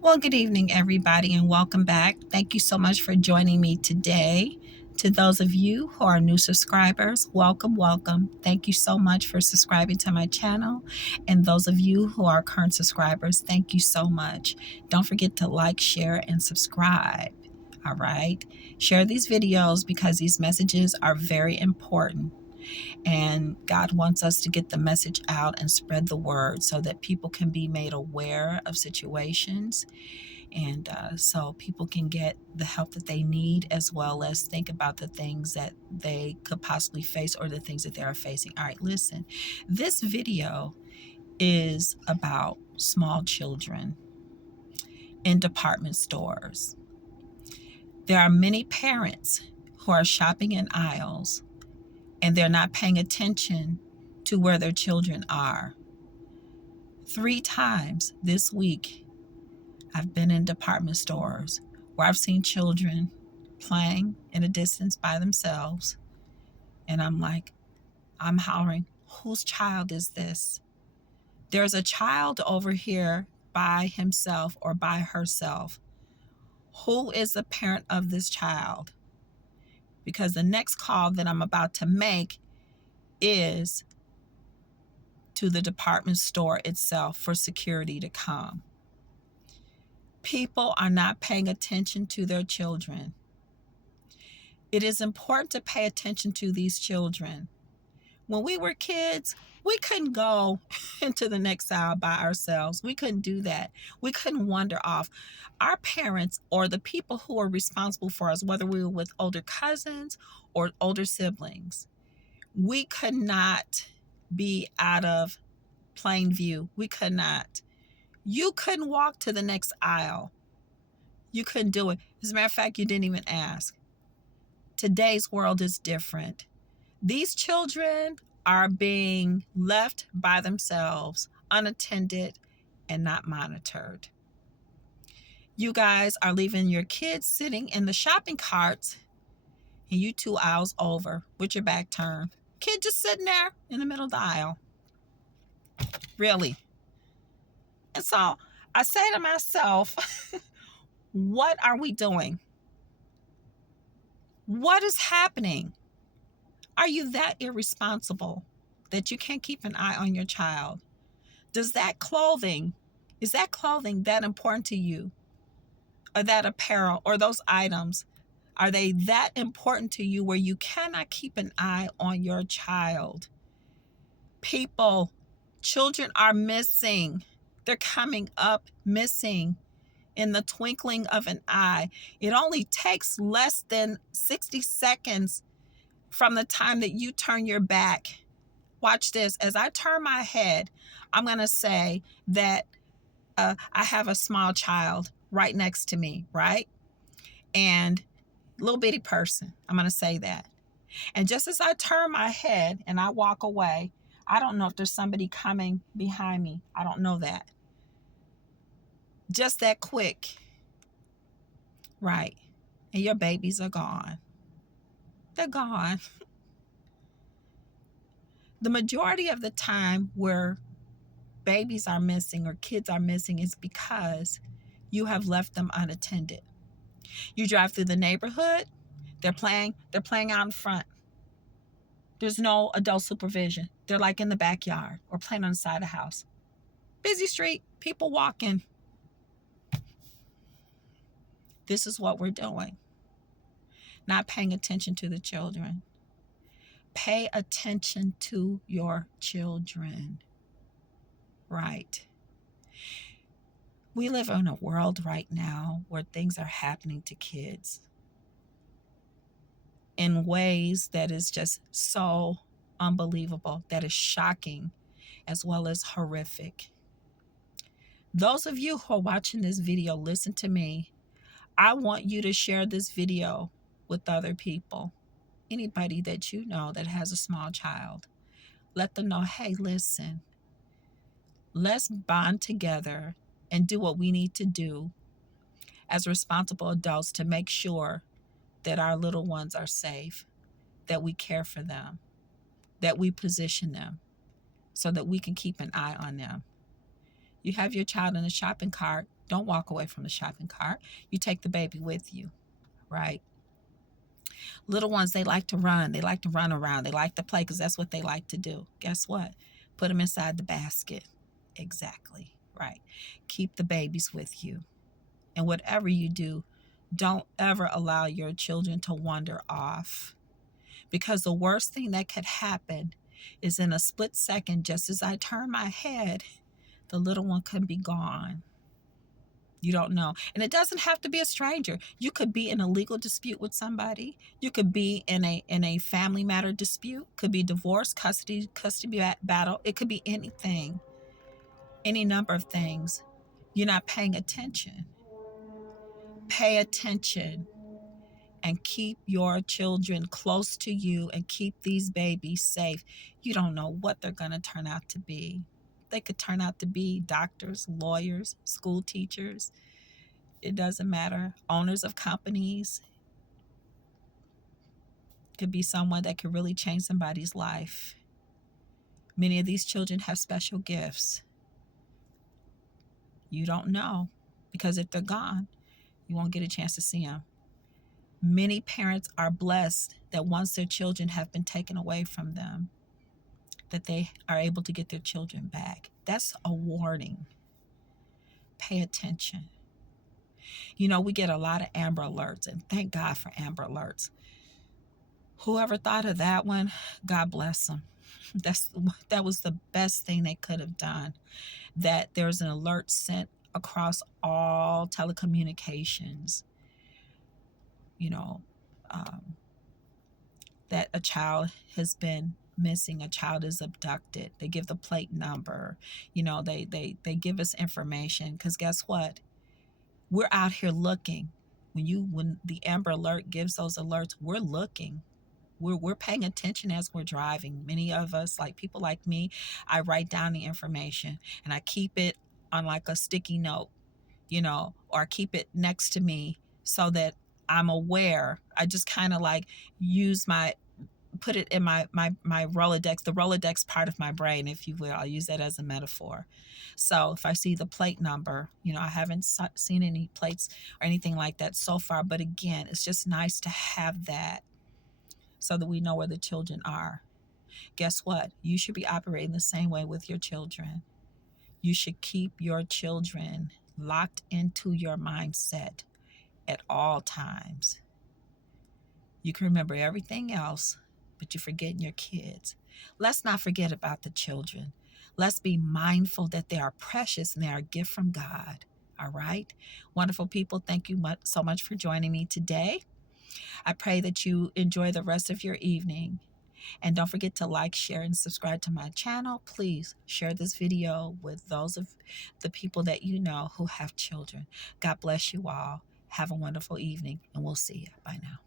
Well, good evening, everybody, and welcome back. Thank you so much for joining me today. To those of you who are new subscribers, welcome, welcome. Thank you so much for subscribing to my channel. And those of you who are current subscribers, thank you so much. Don't forget to like, share, and subscribe. All right. Share these videos because these messages are very important. And God wants us to get the message out and spread the word so that people can be made aware of situations and so people can get the help that they need, as well as think about the things that they could possibly face or the things that they are facing. All right, listen, this video is about small children in department stores. There are many parents who are shopping in aisles and they're not paying attention to where their children are. 3 times this week, I've been in department stores where I've seen children playing in a distance by themselves. And I'm hollering, whose child is this? There's a child over here by himself or by herself. Who is the parent of this child? Because the next call that I'm about to make is to the department store itself for security to come. People are not paying attention to their children. It is important to pay attention to these children. When we were kids, we couldn't go into the next aisle by ourselves. We couldn't do that. We couldn't wander off. Our parents or the people who were responsible for us, whether we were with older cousins or older siblings, we could not be out of plain view. We could not. You couldn't walk to the next aisle. You couldn't do it. As a matter of fact, you didn't even ask. Today's world is different. These children are being left by themselves, unattended and not monitored. You guys are leaving your kids sitting in the shopping carts and you 2 aisles over with your back turned. Kid just sitting there in the middle of the aisle. Really? And so I say to myself, what are we doing? What is happening? Are you that irresponsible that you can't keep an eye on your child? Is that clothing that important to you? Or that apparel or those items, are they that important to you where you cannot keep an eye on your child? Children are missing. They're coming up missing in the twinkling of an eye. It only takes less than 60 seconds from the time that you turn your back. Watch this. As I turn my head, I'm going to say that I have a small child right next to me, right? And little bitty person, I'm going to say that. And just as I turn my head and I walk away, I don't know if there's somebody coming behind me. I don't know that. Just that quick, right? And your babies are gone. They're gone. The majority of the time where babies are missing or kids are missing is because you have left them unattended. You drive through the neighborhood, they're playing out in front. There's no adult supervision. They're like in the backyard or playing on the side of the house. Busy street, people walking. This is what we're doing. Not paying attention to the children. Pay attention to your children. Right. We live in a world right now where things are happening to kids in ways that is just so unbelievable, that is shocking, as well as horrific. Those of you who are watching this video, listen to me. I want you to share this video with other people. Anybody that you know that has a small child. Let them know, hey, listen, let's bond together and do what we need to do as responsible adults to make sure that our little ones are safe, that we care for them, that we position them so that we can keep an eye on them. You have your child in a shopping cart, Don't walk away from the shopping cart. You take the baby with you, right? Little ones, they like to run. They like to run around. They like to play because that's what they like to do. Guess what? Put them inside the basket. Exactly, right? Keep the babies with you. And whatever you do, don't ever allow your children to wander off. Because the worst thing that could happen is in a split second, just as I turn my head, the little one could be gone. You don't know. And it doesn't have to be a stranger. You could be in a legal dispute with somebody. You could be in a family matter dispute. Could be divorce, custody battle. It could be anything. Any number of things. You're not paying attention. Pay attention and keep your children close to you and keep these babies safe. You don't know what they're going to turn out to be. They could turn out to be doctors, lawyers, school teachers. It doesn't matter. Owners of companies. Could be someone that could really change somebody's life. Many of these children have special gifts. You don't know, because if they're gone, you won't get a chance to see them. Many parents are blessed that once their children have been taken away from them, that they are able to get their children back. That's a warning. Pay attention. You know, we get a lot of Amber Alerts, and thank God for Amber Alerts. Whoever thought of that one, God bless them. That was the best thing they could have done. That there's an alert sent across all telecommunications. You know, that a child has been missing, a child is abducted. They give the plate number. You know, they give us information, because guess what? We're out here looking. When the Amber Alert gives those alerts, we're looking. We're paying attention as we're driving. Many of us, like people like me, I write down the information and I keep it on like a sticky note, you know, or keep it next to me so that I'm aware. I just kind of like put it in my Rolodex, the Rolodex part of my brain, if you will. I'll use that as a metaphor. So if I see the plate number, you know, I haven't seen any plates or anything like that so far. But again, it's just nice to have that so that we know where the children are. Guess what? You should be operating the same way with your children. You should keep your children locked into your mindset at all times. You can remember everything else, but you're forgetting your kids. Let's not forget about the children. Let's be mindful that they are precious and they are a gift from God. All right? Wonderful people, thank you so much for joining me today. I pray that you enjoy the rest of your evening. And don't forget to like, share, and subscribe to my channel. Please share this video with those of the people that you know who have children. God bless you all. Have a wonderful evening, and we'll see you. Bye now.